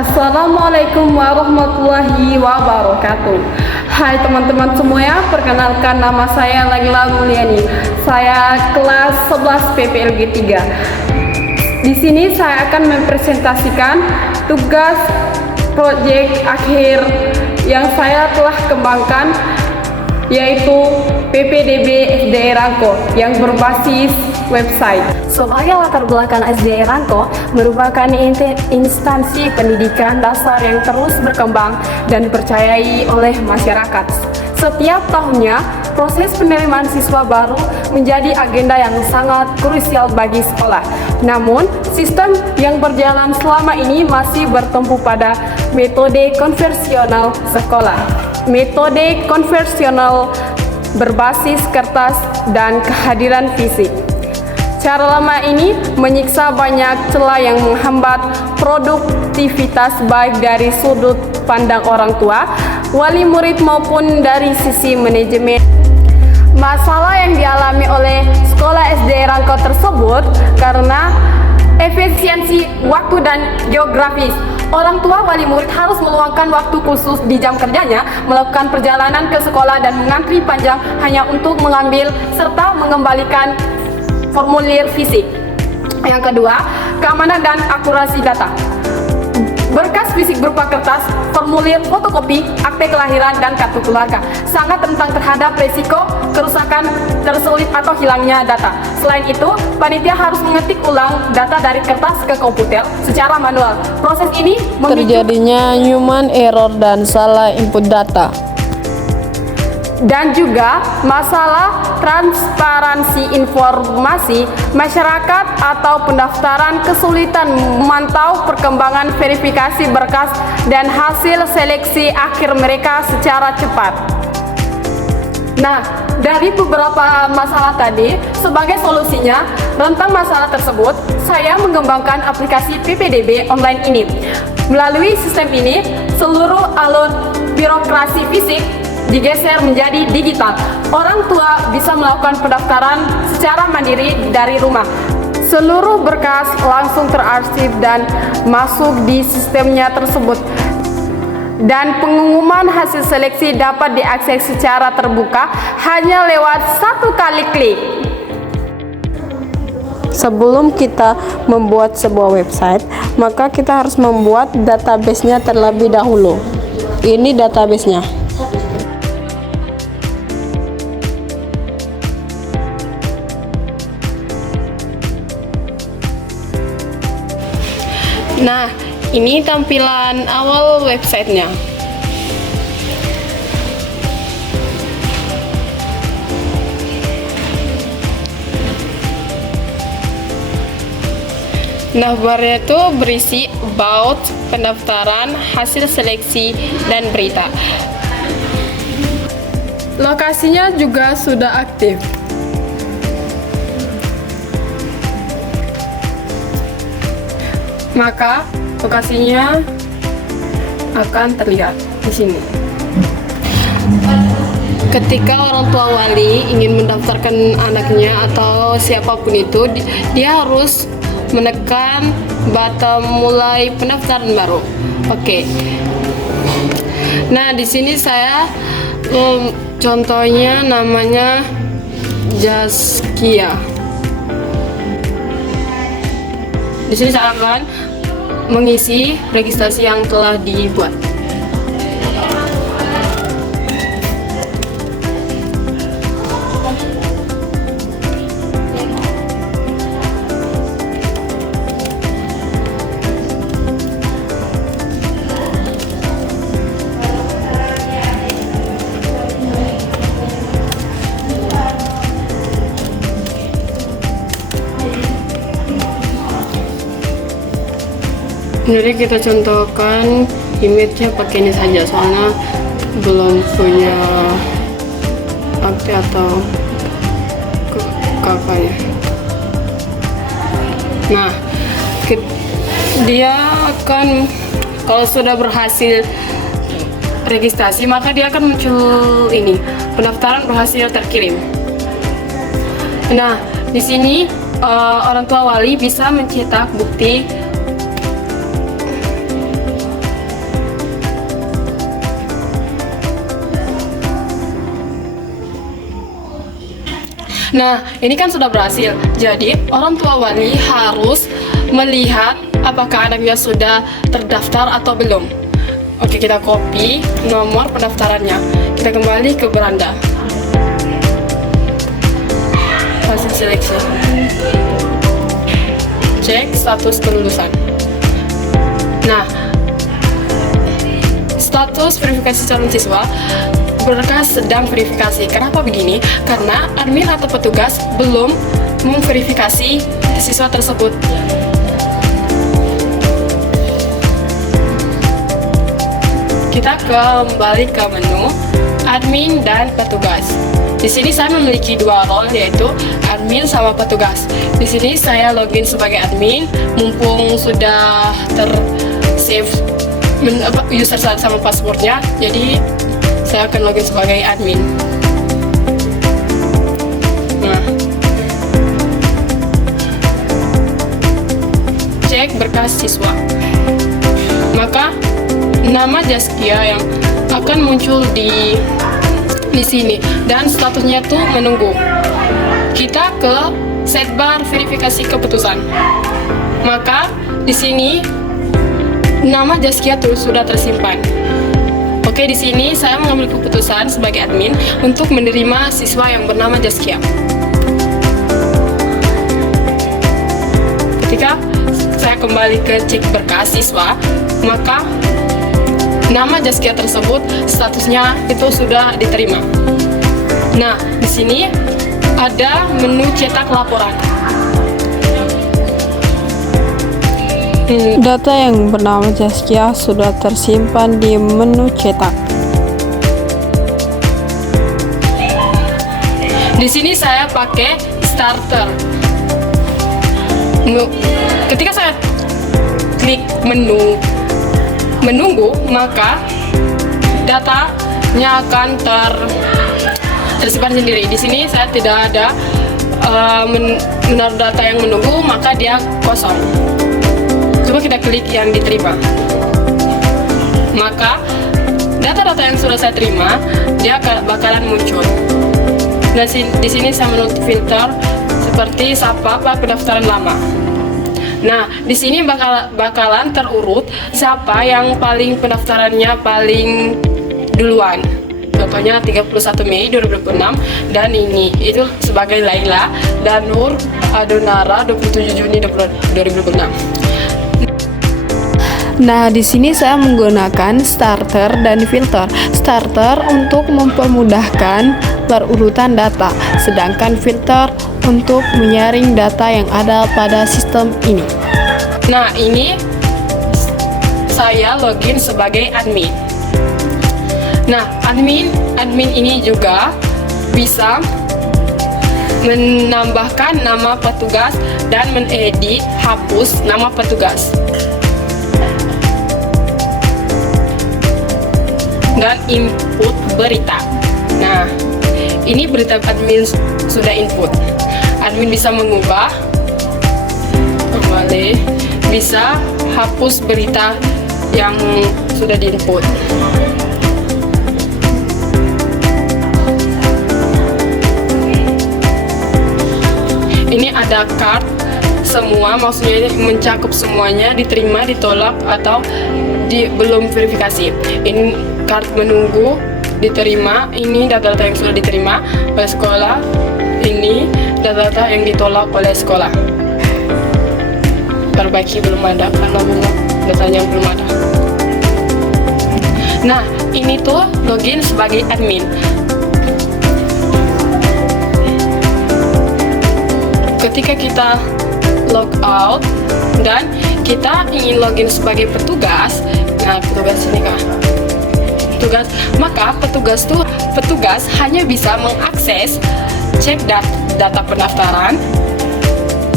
Assalamualaikum warahmatullahi wabarakatuh. Hai teman-teman semuanya, perkenalkan nama saya Laila Mulyani. Saya kelas 11 PPLG 3. Di sini saya akan mempresentasikan tugas proyek akhir yang saya telah kembangkan, yaitu PPDB SDE Rangko yang berbasis website. Sebagai latar belakang SDE Rangko merupakan instansi pendidikan dasar yang terus berkembang dan dipercayai oleh masyarakat. Setiap tahunnya, proses penerimaan siswa baru menjadi agenda yang sangat krusial bagi sekolah. Namun, sistem yang berjalan selama ini masih bertumpu pada metode konvensional sekolah. Metode konvensional berbasis kertas dan kehadiran fisik. Cara lama ini menyiksa banyak celah yang menghambat produktivitas baik dari sudut pandang orang tua, wali murid maupun dari sisi manajemen. Masalah yang dialami oleh sekolah SDE Rangko tersebut karena efisiensi waktu dan geografis. Orang tua wali murid harus meluangkan waktu khusus di jam kerjanya, melakukan perjalanan ke sekolah dan mengantri panjang hanya untuk mengambil serta mengembalikan formulir fisik. Yang kedua, keamanan dan akurasi data. Berkas fisik berupa kertas, formulir fotokopi, akte kelahiran, dan kartu keluarga sangat rentan terhadap risiko kerusakan, terselip atau hilangnya data. Selain itu, panitia harus mengetik ulang data dari kertas ke komputer secara manual. Proses ini terjadinya human error dan salah input data. Dan juga masalah transparansi informasi, masyarakat atau pendaftaran kesulitan memantau perkembangan verifikasi berkas dan hasil seleksi akhir mereka secara cepat. Nah, dari beberapa masalah tadi, sebagai solusinya, rentang masalah tersebut, saya mengembangkan aplikasi PPDB online ini. Melalui sistem ini, seluruh alur birokrasi fisik digeser menjadi digital. Orang tua bisa melakukan pendaftaran secara mandiri dari rumah. Seluruh berkas langsung terarsip dan masuk di sistemnya tersebut. Dan pengumuman hasil seleksi dapat diakses secara terbuka hanya lewat satu kali klik. Sebelum kita membuat sebuah website, maka kita harus membuat database-nya terlebih dahulu. Ini database-nya. Nah, ini tampilan awal websitenya. Nah, barnya itu berisi about, pendaftaran, hasil seleksi, dan berita. Lokasinya juga sudah aktif. Maka lokasinya akan terlihat di sini. Ketika orang tua wali ingin mendaftarkan anaknya atau siapapun itu, dia harus menekan button mulai pendaftaran baru. Oke. Nah, di sini saya contohnya namanya Jaskia. Di sini saya akan mengisi registrasi yang telah dibuat. Jadi kita contohkan image-nya pakai ini saja, soalnya belum punya akte atau kakaknya. Nah, dia akan, kalau sudah berhasil registrasi, maka dia akan muncul ini, pendaftaran berhasil terkirim. Nah, di sini orang tua wali bisa mencetak bukti Nah, ini kan sudah berhasil. Jadi, orang tua wali harus melihat apakah anaknya sudah terdaftar atau belum. Oke, kita copy nomor pendaftarannya. Kita kembali ke beranda. Hasil seleksi. Cek status kelulusan. Nah, status verifikasi calon siswa berkas sedang verifikasi. Kenapa begini? Karena admin atau petugas belum memverifikasi siswa tersebut. Kita kembali ke menu admin dan petugas. Di sini saya memiliki dua role, yaitu admin sama petugas. Di sini saya login sebagai admin, mumpung sudah ter-save user sama passwordnya, jadi saya akan login sebagai admin. Nah, cek berkas siswa. Maka nama Zaskia yang akan muncul di sini dan statusnya tuh menunggu. Kita ke sidebar verifikasi keputusan. Maka di sini nama Zaskia tuh sudah tersimpan. Oke, di sini saya mengambil keputusan sebagai admin untuk menerima siswa yang bernama Zaskia. Ketika saya kembali ke cek berkas siswa, maka nama Zaskia tersebut statusnya itu sudah diterima. Nah, di sini ada menu cetak laporan. Data yang bernama Zaskia sudah tersimpan di menu cetak. Di sini saya pakai starter. Ketika saya klik menu menunggu, maka datanya akan tersimpan sendiri. Di sini saya tidak ada menaruh data yang menunggu, maka dia kosong. Coba kita klik yang diterima. Maka data-data yang sudah saya terima, dia bakalan muncul. Dan di sini saya menurut filter seperti siapa pendaftaran lama. Nah, di sini bakalan terurut siapa yang paling pendaftarannya paling duluan. Contohnya 31 Mei 2026 dan ini itu sebagai Laila dan Nur Adonara 27 Juni 2026. Nah, di sini saya menggunakan starter dan filter. Starter untuk mempermudahkan perurutan data, sedangkan filter untuk menyaring data yang ada pada sistem ini. Nah, ini saya login sebagai admin. Nah, admin ini juga bisa menambahkan nama petugas dan mengedit, hapus nama petugas. Dan input berita. Nah, ini berita admin sudah input. Admin bisa mengubah, kembali, bisa hapus berita yang sudah diinput. Ini ada card semua, maksudnya mencakup semuanya, diterima, ditolak, atau belum verifikasi. Ini card menunggu, diterima, ini data-data yang sudah diterima oleh sekolah, ini data-data yang ditolak oleh sekolah. Perbaiki belum ada karena datanya belum ada. Nah, ini tuh login sebagai admin. Ketika kita log out dan kita ingin login sebagai petugas, nah petugas ini kah? Maka petugas hanya bisa mengakses cek data pendaftaran,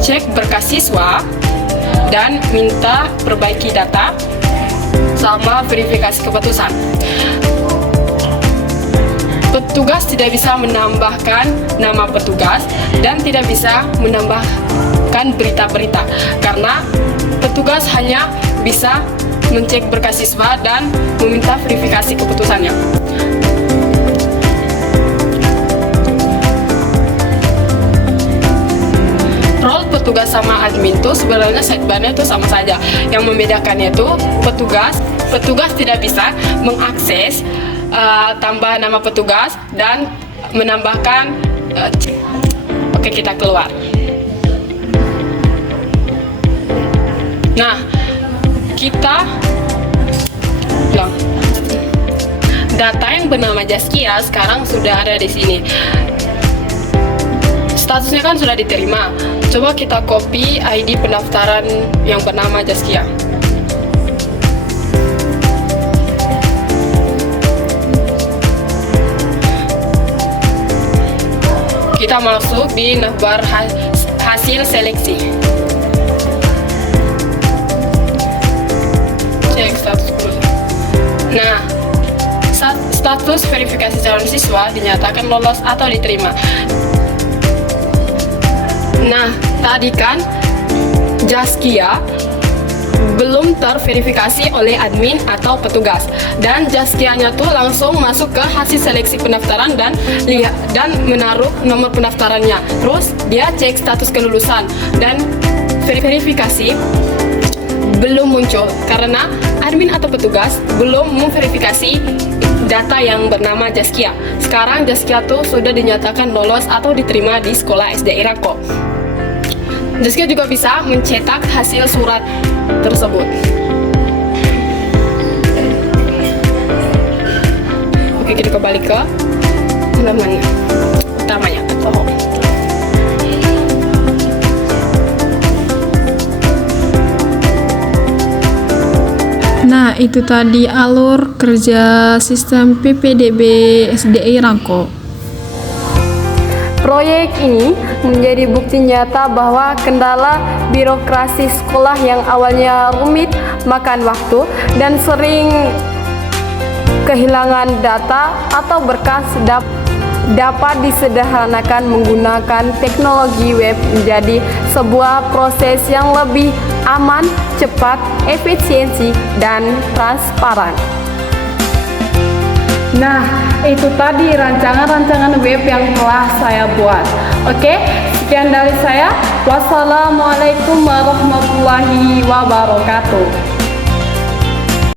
cek berkas siswa, dan minta perbaiki data sama verifikasi keputusan. Petugas tidak bisa menambahkan nama petugas dan tidak bisa menambahkan berita-berita karena petugas hanya bisa mencek berkas siswa dan meminta verifikasi keputusannya. petugas sama admin tuh sebenarnya sidebarnya tuh sama saja. Yang membedakannya tuh petugas tidak bisa mengakses tambah nama petugas dan menambahkan oke, kita keluar. Nah, kita bilang data yang bernama Jaskia sekarang sudah ada di sini. Statusnya kan sudah diterima. Coba kita copy ID pendaftaran yang bernama Jaskia. Kita masuk di navbar hasil seleksi. Cek status dulu. Nah, status verifikasi calon siswa dinyatakan lolos atau diterima. Nah, tadi kan Jaskia belum terverifikasi oleh admin atau petugas, dan Jaskianya tuh langsung masuk ke hasil seleksi pendaftaran dan menaruh nomor pendaftarannya. Terus dia cek status kelulusan dan verifikasi belum muncul karena admin atau petugas belum memverifikasi data yang bernama Jaskia. Sekarang Jaskia tuh sudah dinyatakan lolos atau diterima di sekolah SD Irangko. Jaskia juga bisa mencetak hasil surat tersebut. Oke, kita kembali ke halaman utamanya. Nah, itu tadi alur kerja sistem PPDB SDI Rangko. Proyek ini menjadi bukti nyata bahwa kendala birokrasi sekolah yang awalnya rumit, makan waktu, dan sering kehilangan data atau berkas dapat disederhanakan menggunakan teknologi web menjadi sebuah proses yang lebih aman, cepat, efisiensi, dan transparan. Nah, itu tadi rancangan-rancangan web yang telah saya buat. Oke, sekian dari saya. Wassalamualaikum warahmatullahi wabarakatuh.